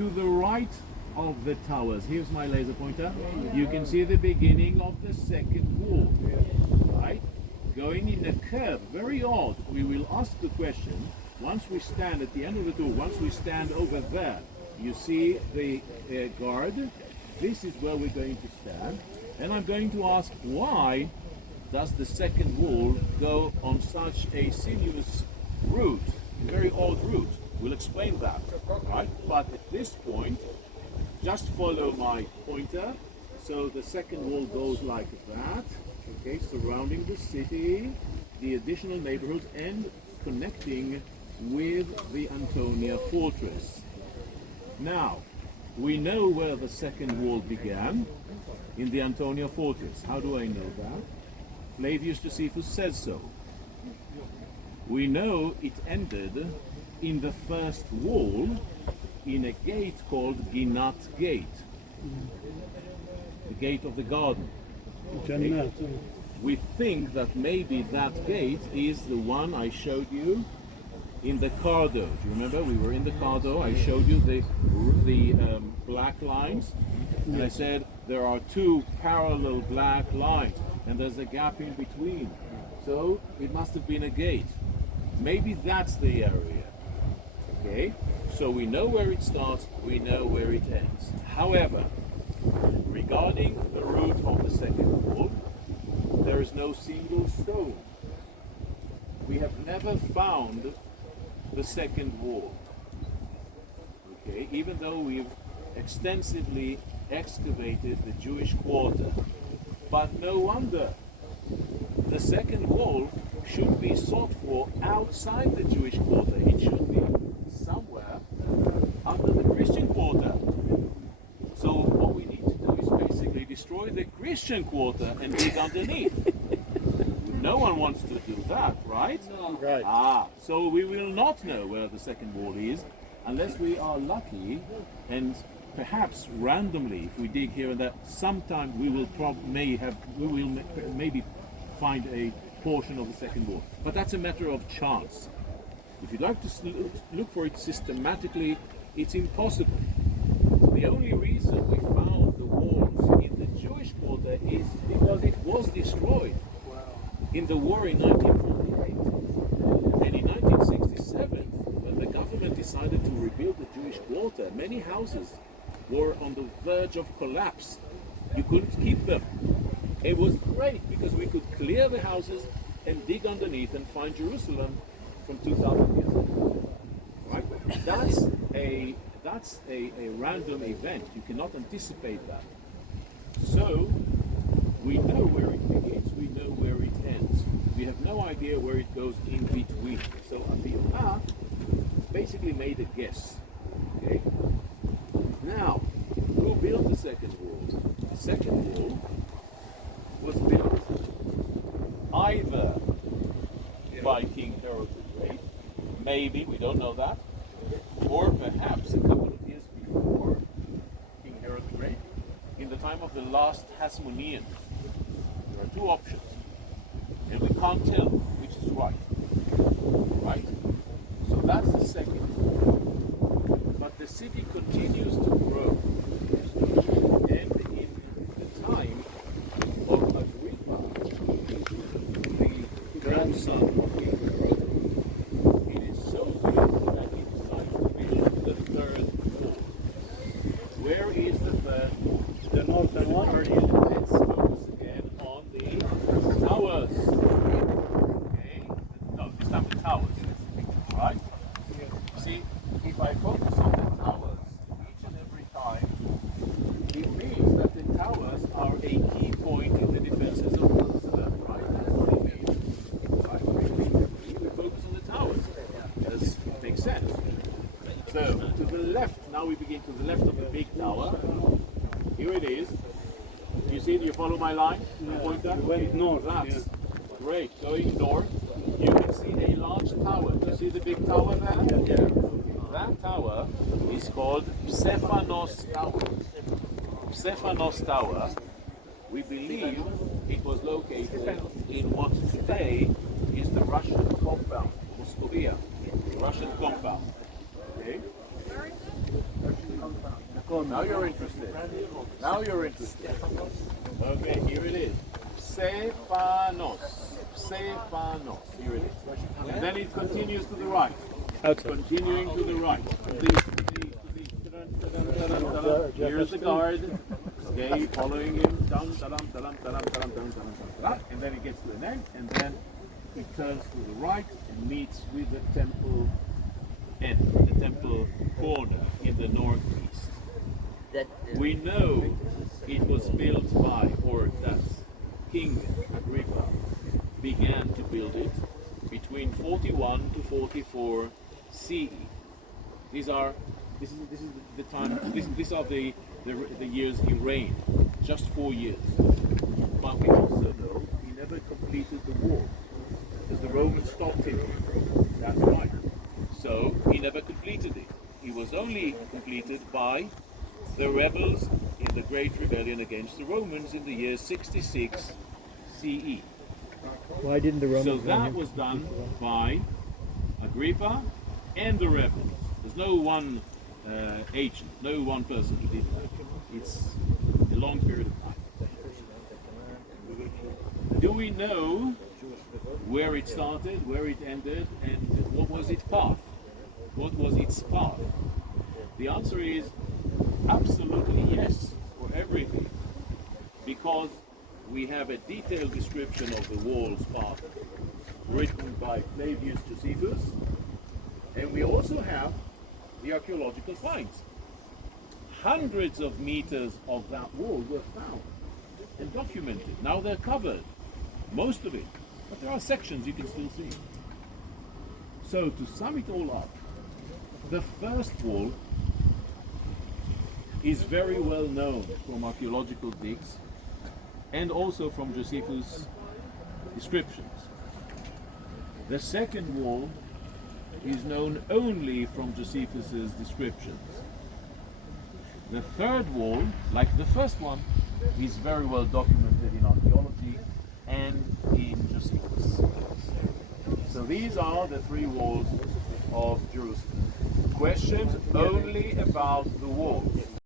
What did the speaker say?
to the right of the towers, here's my laser pointer, you can see the beginning of the second wall, right? Going in a curve, very odd. We will ask the question, once we stand at the end of the tour, once we stand over there, you see the guard, this is where we're going to stand, and I'm going to ask, why does the second wall go on such a sinuous route, a very odd route? We'll explain that, right? But at this point, just follow my pointer. So the second wall goes like that, okay, surrounding the city, the additional neighborhoods, and connecting with the Antonia fortress. Now, we know where the second wall began, in the Antonia fortress. How do I know that? Flavius Josephus says so. We know it ended in the first wall in a gate called Ginat Gate, the gate of the garden. Okay. We think that maybe that gate is the one I showed you in the Cardo. Do you remember? We were in the Cardo. I showed you the black lines, and I said there are two parallel black lines, and there's a gap in between. So it must have been a gate. Maybe that's the area. Okay, so we know where it starts, we know where it ends. However, regarding the route of the second wall, there is no single stone. We have never found the second wall. Okay, even though we've extensively excavated the Jewish quarter. But no wonder. The second wall should be sought for outside the Jewish quarter. It should be somewhere under the Christian quarter. So what we need to do is basically destroy the Christian quarter and dig underneath. No one wants to do that, right? No. Right. So we will not know where the second wall is unless we are lucky and perhaps randomly, if we dig here and there, sometime we will maybe find a portion of the second wall. But that's a matter of chance. If you'd like to look for it systematically, it's impossible. The only reason we found the walls in the Jewish quarter is because it was destroyed in the war in 1948. And in 1967, when the government decided to rebuild the Jewish quarter, many houses were on the verge of collapse. You couldn't keep them. It was great because we could clear the houses and dig underneath and find Jerusalem from 2,000 years ago. Right? That's a random event. You cannot anticipate that. So we know where it begins, we know where it ends. We have no idea where it goes in between. So Aviona basically made a guess. Okay? Now, who built the second wall? The second wall was built either by King Herod the Great, maybe, we don't know that, or perhaps a couple of years before King Herod the Great, in the time of the last Hasmonean. There are two options, and we can't tell which is right. Right? So that's the second. But the city continues to grow. And in the time of Agrippa, the grandson of King Herod, it is so big that he decides to build the third wall. Where is the third wall? The northern one? Let's focus again on the towers. Okay? No, this time the towers. Right? See, if I focus on the towers each and every time, it means that the towers are a key point in the defenses of Jerusalem, right? That's what it means. Right? We focus on the towers. That makes sense. So, to the left, now we begin to the left of the big tower. Here it is. You see, do you follow my line? Yeah, you went north. That's great. Going north, you can see a large tower. Do you see the big tower there? Yeah. That tower is called Psephanos Tower. Psephanos Tower, we believe it was located in what today is the Russian compound, Moscovia, Russian compound. Okay? Now you're interested. Now you're interested. Okay, here it is. Stephanos. Stephanos. Here it is. And then it continues to the right. Okay. Continuing to the right. Here's the guard. Okay, following him. And then it gets to an end, and then it turns to the right and meets with the temple end, the temple corner in the northeast. We know it was built by, or that King Agrippa began to build it between 41 to 44 CE. This is the time. These are the years he reigned. Just 4 years. But we also know he never completed the wall, because the Romans stopped him. That's right. So he never completed it. It was only completed by the rebels in the Great Rebellion against the Romans in the year 66 CE. Why didn't the Romans? So that was done by Agrippa and the rebels. There's no one agent, no one person who did that. It's a long period of time. Do we know where it started, where it ended, and what was its path? What was its path? The answer is absolutely yes for everything, because we have a detailed description of the wall's path written by Flavius Josephus, and we also have the archaeological finds. Hundreds of meters of that wall were found and documented. Now they're covered, most of it, but there are sections you can still see. So to sum it all up, the first wall is very well known from archaeological digs and also from Josephus' descriptions. The second wall is known only from Josephus' descriptions. The third wall, like the first one, is very well documented in archaeology and in Josephus. So these are the three walls of Jerusalem. Questions only about the walls.